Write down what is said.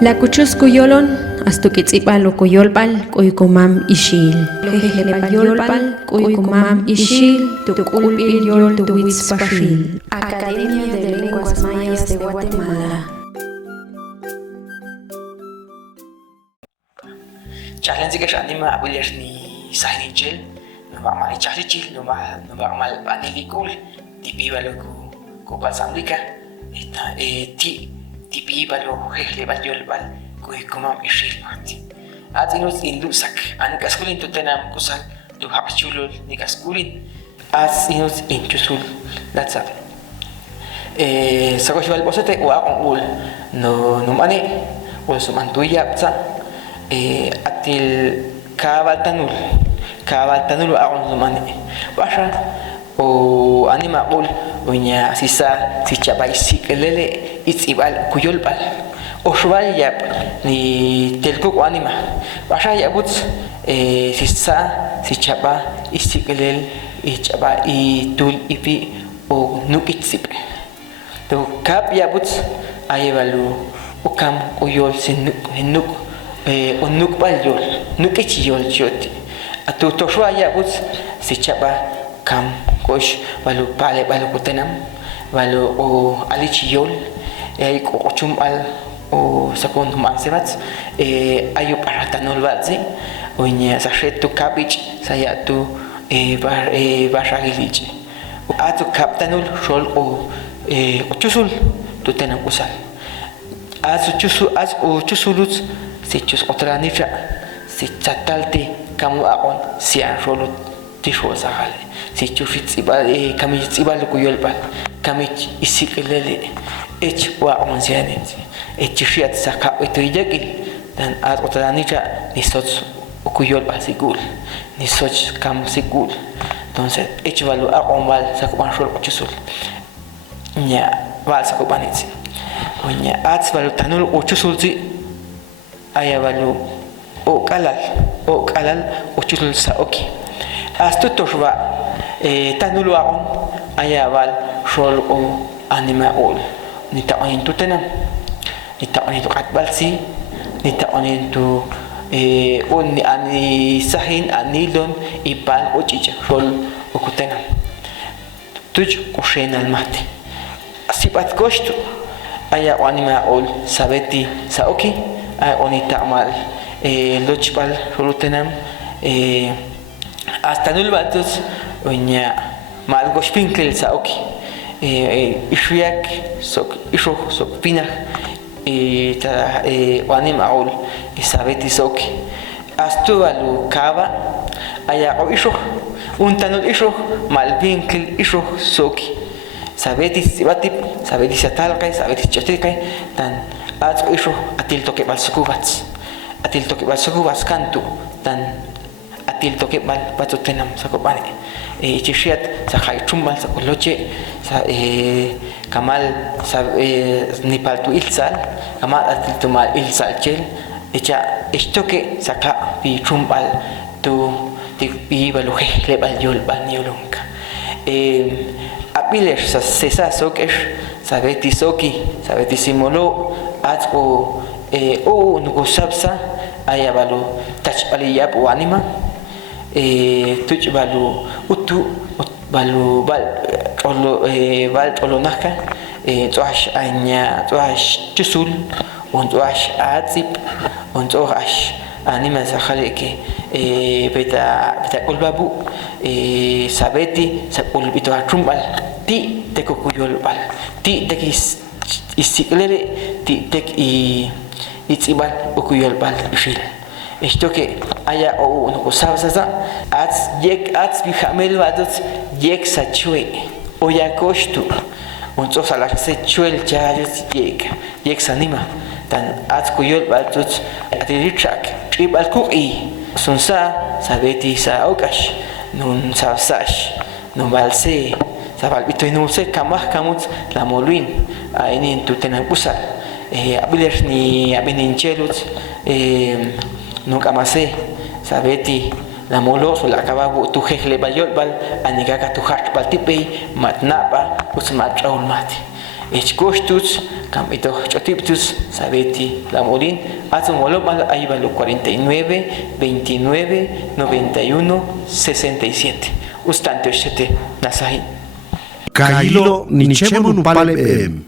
La kuchus kuyolon astu kitzipal o kuyolpal kuykumam ishil. Lejele yolpal kuykumam ishil tukulpil yol tuwitz pashil. Academia de Lenguas Mayas de Guatemala. Challenge que anima a Williams ni Sainichel, no va mal chachil, no va mal panelicul, tipiba lo que pasamlica, esta tipiba lo que va yolbal, que como ishil mati. Atinus indusak, an casculin tu tenam kusal, tu hapchulul ni casculin, asinus inchusul, that's up. Sakosh val posete o ul no mane, o sumantuya psa. Atil kabaltanul aon zumani basha o anima ul unya sisa sichabai sikelele itzibal kuyolbal o shwal yap ni telkuk anima basha yabut sisa sichaba isikelel ichaba itul ipi o nukitzip to kap yabut ayevalu ukam uyol sinuk unukbal yol nukichi yol joti atu toshwa ya bus si chapa kam kosh balu pale balu kutenam balu o alichi yol ay ko chumal o sakon mansebats ayu paratanol batzi onya sashetu kapich sayatu bashagilich atu kaptanul shol o chusul tutenam usal azu chusulut sichus otra nicha si chatalte kamu akon si anrolo tisho sahale si chufits ibal kami ibal kuyolbal kami isikelele wa on sianet shiat saka itoyakil dan at otra nicha ni sots kuyolbal sigul ni soch kam sigul entonces valu akon wal sakuban shol chusul nya wal sakubanitsi onya at valu tanul chusulzi ayavalu o kalal o chusul saoki astu toshva tanulu agon ayaval shol o anima ol ni taonin tutenam ni taonin tu katbalsi ni taonin tu ni ani sahin anilon ipal o chicha shol o kutenam tuj kushen al mate asipat koshtu aya anima ol sabeti saoki onita mal lochpal solutenam hasta nul batos onya mal gospinkel saoki ishyak sok pina ta wanim aul isabeti soki astu alu kaba aya o isho untanul isho mal pinkel isho soki sabeti sibatip sabeti satalkai sabeti chatilkai tan at isho atil toke bal sukubats kantu dan atil toke bal patutenam sakopani chishiat sa khai chumbal sa koloche sa kamal sa nipal tu ilsal kamal atil tumal ilsal chel echa estoke saka pi chumbal tu pi baluhe lebal yol bal niolunka apilesh sa sesa sokesh sabeti soki sabeti simolo atko o nuko sabsa ayavalu tachpali yap anima tuch balu utu balu bal olonaka twash anya twash chusul on twash atzip on twash anima sakhaleke beta kulbabu sabeti sakul bito chumbal ti tekokuyol bal ti tekis isiklere ti tek itzibal ukuyol bal ishil esto que haya o no sabsa ats bihamel vados yek sachue o ya koshtu unso salar se chuel chayos yek sanima tan ats kuyol vados atirichak tribal ku'i sunsa sabeti sa okash nun sabsash nun balse sabal bito inulse kamah kamut la moluin ainin tu tenan usal abilesh ni abinin chelut nunca mase sabeti la moloso la acababu tu jejle bayol bal anigaka tu hash baltipe matnapa usmat raul mati Echcostus, Camito Chotiptus, Sabeti, Lamorín, Azumolopal, ahí va lo 49, 29, 91, 67. Ustante Oshete, Nasahin. Kailo Nichemon Palem.